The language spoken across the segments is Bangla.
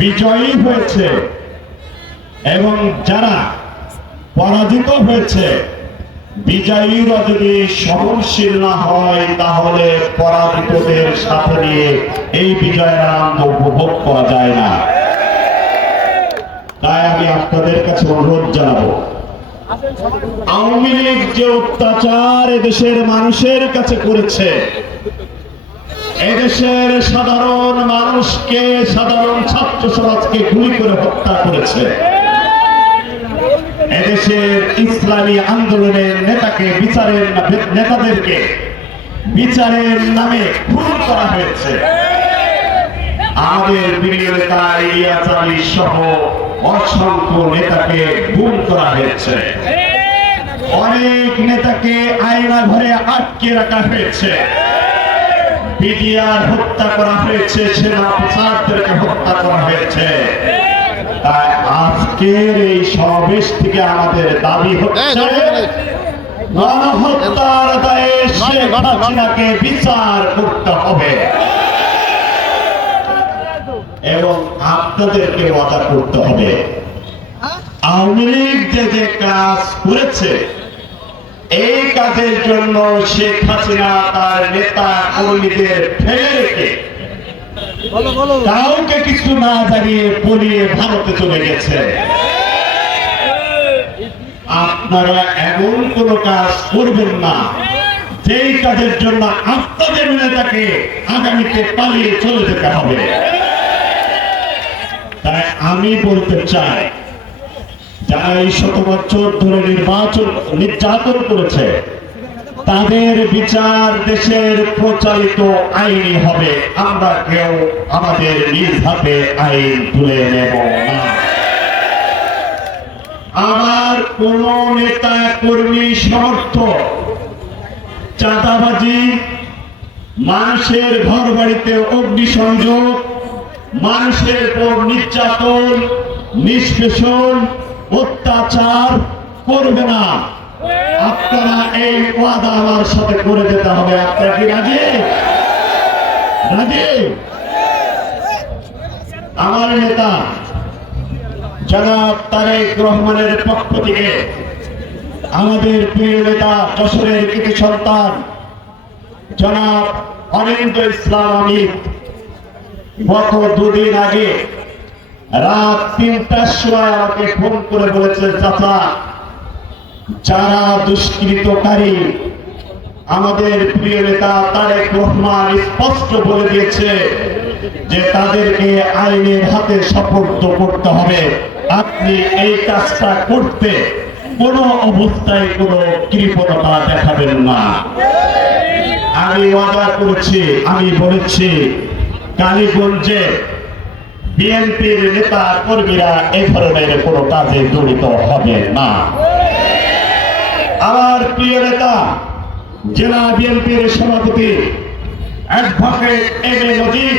বিজয়ী হয়েছে এবং যারা পরাজিত হয়েছে, বিজয়ীরা যদি সহনশীল না হয় তাহলে পরাজিতদের সাথে নিয়ে এই বিজয়ের আনন্দ উপভোগ করা যায় না। তাই আমি আপনাদের কাছে অনুরোধ জানাবো, আওয়ামী লীগ যে অত্যাচার এদেশের মানুষের কাছে করেছে, এদেশের সাধারণ মানুষকে, সাধারণ ছাত্র সমাজকে গুলি করে হত্যা করেছে, এদেশের ইসলামী আন্দোলনের নেতাদেরকে বিচারের নামে খুন করা হয়েছে, আমাদের প্রিয় নেতা ইলিয়াস আলী সহ অসংখ্য নেতাকে গুম করা হয়েছে, অনেক নেতাকে আয়না ঘরে আটকে রাখা হয়েছে, বিডিআর হত্যা করা হয়েছে, সেনা প্রশাসনকে হত্যা করা হয়েছে। তাই আজকের এই সমাবেশ থেকে আমাদের দাবি হচ্ছে, গণহত্যার দায়ে শেখ হাসিনাকে বিচার করতে হবে এবং আপনাদেরকে ওয়াদা করতে হবে, আওয়ামী লীগ যে কাজ করেছে এই কাজের জন্য শেখ হাসিনা তার নেতা কর্মীদের ফেলে রেখে কাউকে কিছু না জানিয়ে পলিয়ে ভারতে চলে গেছে। আপনারা এমন কোন কাজ করবেন না যেই কাজের জন্য আপনাদের নেতাকে আগামীতে পালিয়ে চলে যেতে হবে। তাই আমি বলতে চাই, যারা এই ১৭ বছর ধরে নির্যাতন করেছে তাদের বিচার দেশের প্রচলিত আইনি হবে, আমরা কেউ আমাদের নিজ হাতে আইন তুলে নেব না। আমার কোন নেতা কর্মী সমর্থক চাঁদাবাজি, মানুষের ঘর বাড়িতে অগ্নিসংযোগ, মানুষের উপর নির্যাতন, নিষ্পেষণ, অত্যাচার করবে না। আপনারা এই ওয়াদা আমার সাথে করে যেতে হবে। আপনারা কি রাজি? রাজি? আমার নেতা জনাব তারেক রহমানের পক্ষ থেকে আমাদের প্রিয় নেতা যশোরের কৃতি সন্তান জনাব অনিন্দ্য ইসলাম আমির গত দুদিন আগে রাত ৩টার সময় আমাকে ফোন করে বলেছে, চাচা, যারা দুষ্কৃতকারী আমাদের প্রিয় নেতা তারেক রহমান স্পষ্ট বলে দিয়েছে যে তাদেরকে আইনের হাতে সোপর্দ করতে হবে, আপনি এই কাজটা করতে কোন অবস্থায় কোন কৃপণতা দেখাবেন না। আমি ওয়াদা করেছি, আমি বলেছি কালীগঞ্জে বিএনপির নেতা কর্মীরা এই ধরনের কোন কাজে জড়িত হবে না। আমার প্রিয় নেতা জেলা বিএনপির সভাপতি অ্যাডভোকেট এম এ নজিব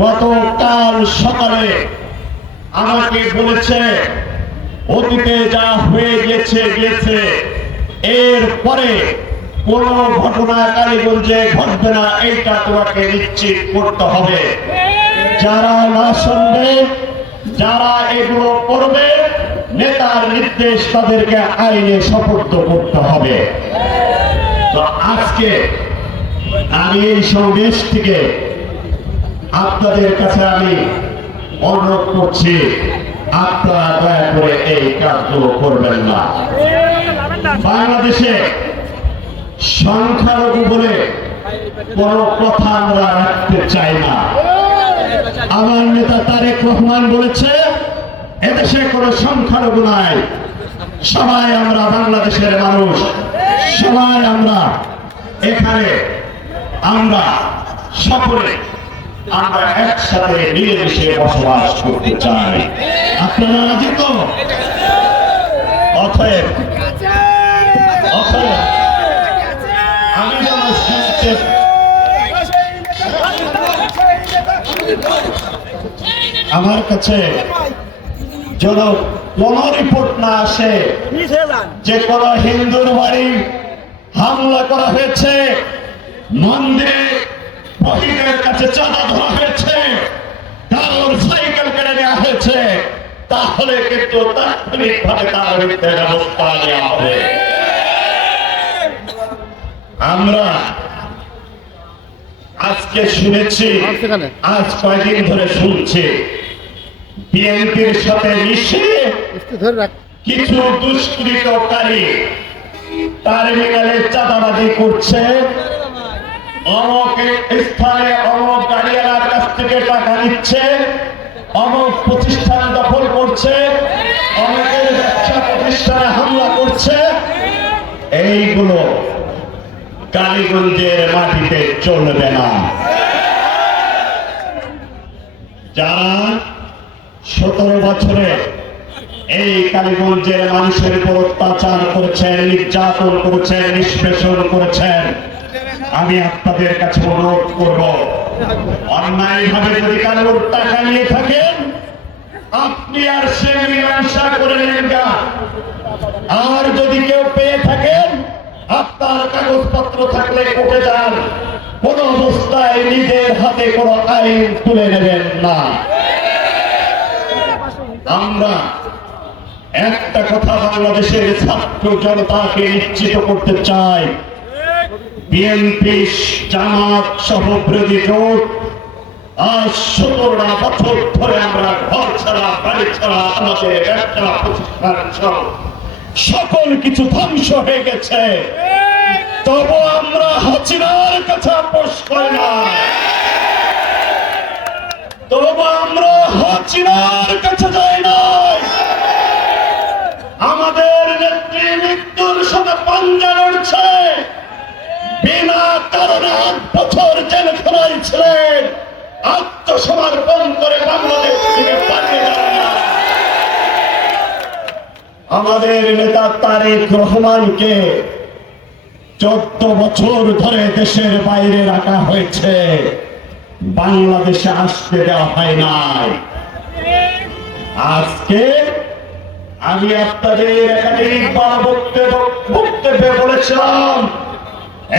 গতকাল সকালে আমাকে বলেছে, অতীতে যা হয়ে গিয়েছে এরপরে কোন ঘটনা কালীগঞ্জে ঘটবে না, এইটা তোমাকে নিশ্চিত করতে হবে। যারা না শুনবে, যারা এগুলো করবে, নেতার নির্দেশ তাদেরকে আইনে সোপর্দ করতে হবে। তো আজকে আমি এই সমাবেশ থেকে আপনাদের কাছে আমি অনুরোধ করছি, আপনারা দয়া করে এই কাজগুলো করবেন না। বাংলাদেশে সংখ্যালঘু বলে কোন কথা আমরা রাখতে চাই না। আমার নেতা তারেক রহমান বলেছে, এদেশে কোন সংখ্যালঘু নাই, সবাই আমরা বাংলাদেশের মানুষ, সবাই আমরা এখানে, আমরা সকলে আমরা একসাথে মিলেমিশে বসবাস করতে চাই। আপনারা রাজি তো? অতএব আমি যেন আমার কাছে যেন কোন রিপোর্ট না আসে যে কোন হিন্দুর বাড়ি হামলা করা হয়েছে, মন্দিরে শহীদের কাছে চাঁদা ধরা হয়েছে, কারোর তাহলে কিন্তু তাৎক্ষণিকভাবে তার বিরুদ্ধে ব্যবস্থা নেওয়া হবে। আমরা আজকে শুনেছি, আজ কয়েকদিন ধরে শুনছি, বিএনপির সাথে মিশে কিছু দুষ্কৃতকারী টার্মিনালে চাঁদাবাজি করছে, অমুক স্থানে অমুক গাড়িওয়ালার কাছ থেকে টাকা নিচ্ছে, অমুক প্রতিষ্ঠান দখল করছে, অনেকের ব্যবসা প্রতিষ্ঠানে হামলা করছে। এইগুলো কালীগঞ্জের মাটিতে চলবে না। যারা 17 বছরে এই কালীগঞ্জের মানুষের উপর অত্যাচার করেছেন, নির্যাতন করেছেন, নিষ্পেষণ করেছেন, আমি আপনাদের কাছে অনুরোধ করব, অন্যায় ভাবে যদি কারোর টাকা নিয়ে থাকেন আপনি আর সে মীমাংসা করে নেন না। আর যদি কেউ পেয়ে থাকেন আপনার কাগজপত্র থাকলে কোর্টে যান, কোন অবস্থায় নিজের হাতে কোনো আইন তুলে নেবেন না। আমরা একটা কথা বাংলাদেশের ছাত্র জনতাকে নিশ্চিত করতে চাই, বিএনপি জামাত সহ বিরোধী জোট আজ 17টা বছর ধরে আমরা ঘর ছাড়া, বাড়ি ছাড়া, আমাদের ব্যবসা প্রতিষ্ঠান সকল কিছু ধ্বংস হয়ে গেছে, তবু আমরা হাসিনার কাছে আপোষ করি না, তবু আমরা হাসিনার কাছে যাই না। আমাদের নেত্রী মৃত্যুর সাথে পাঞ্জা লড়ছে, বিনা কারণে 8 বছর জেলখানায় ছিলেন, আত্মসমর্পণ করে বাংলাদেশ থেকে পালিয়ে যান না। আমাদের নেতা তারেক রহমানকে 14 বছর ধরে দেশের বাইরে রাখা হয়েছে, বাংলাদেশে আসতে দেওয়া হয় নাই। আজকে আমি আপনাদের একাধিকবার বক্তব্যে বলেছিলাম,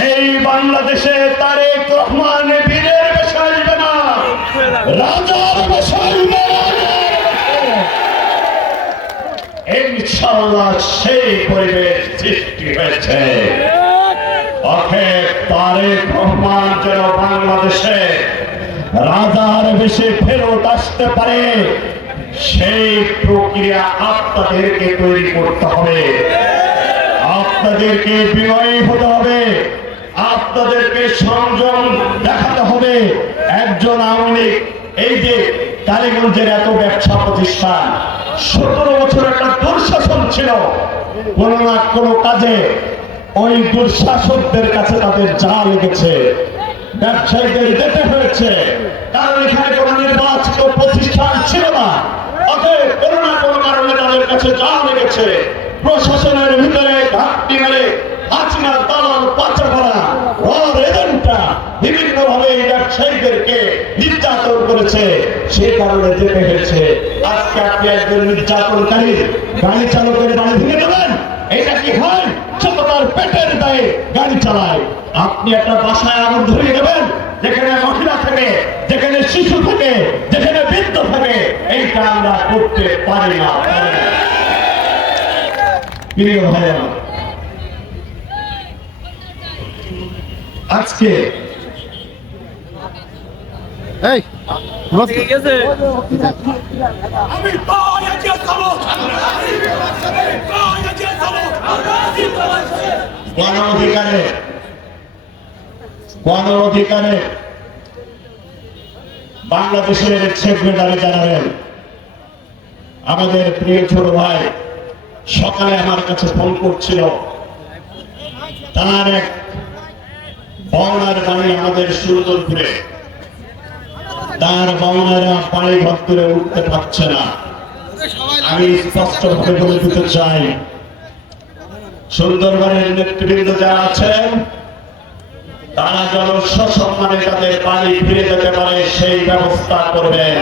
এই বাংলাদেশে তারেক রহমান বীরের বেশে আসবে না, রাজার বেশে আসবে না। ইনশাআল্লাহ সেই পরিবেশ সৃষ্টি হয়েছে। অতএব তারেক রহমান যেন বাংলাদেশে রাজার বেশে ফেরত আসতে পারে, সেই প্রক্রিয়া আপনাদেরকে তৈরি করতে হবে, আপনাদেরকে বিনয়ী হতে হবে, আপনাদেরকে সংযম দেখাতে হবে। একজন আওয়ামী লীগ, এই যে কালীগঞ্জের এত ব্যবসা প্রতিষ্ঠান, 17 বছর একটা দুঃশাসন ছিল, কোন না কোন কাজে ওই দুঃশাসকদের কাছে তাদের যা লেগেছে, ব্যবসায়ীদের যেতে হয়েছে, কারণ এখানে কোন নির্বাচিত প্রতিষ্ঠান ছিল না। অতএব কোন না কোন কারণে তাদের কাছে যা লেগেছে, প্রশাসনের ভিতরে ঘাটতি মেরে হাসিনার দালাল পাচার করা এজেন্টরা বিভিন্ন ভাবে এই ব্যবসায়ীদেরকে নির্যাতন করেছে, সেই কারণে যেতে হয়েছে। আজকে আপনি একজন নির্যাতনকারী গাড়ি চালকের বাড়ি ভেঙে দেবেন, এটা কি হয়? সততার পেটের দায়ে গাড়ি চালায়। আপনি একটা বাসায় আগুন ধরিয়ে দেবেন, যেখানে মহিলা থাকে, যেখানে শিশু থাকে, যেখানে বৃদ্ধ থাকে, এইটা আমরা করতে পারি না। প্রিয় ভাইরা, আজকে গণ অধিকারে বাংলাদেশের সেক্রেটারি জেনারেল আমাদের প্রিয় ছোট ভাই সকালে আমার কাছে ফোন করছিল, তার এক বওনার বাড়ি আমাদের সুন্দরপুরে, তার বওনারা পানি ভক্তরে উঠতে পারছে না। আমি স্পষ্ট ভাবে বলে দিতে চাই, সুন্দরবনের নেতৃবৃন্দ যারা আছেন তারা যেন সসম্মানে তাদের বাড়ি ফিরে যেতে পারে সেই ব্যবস্থা করবেন।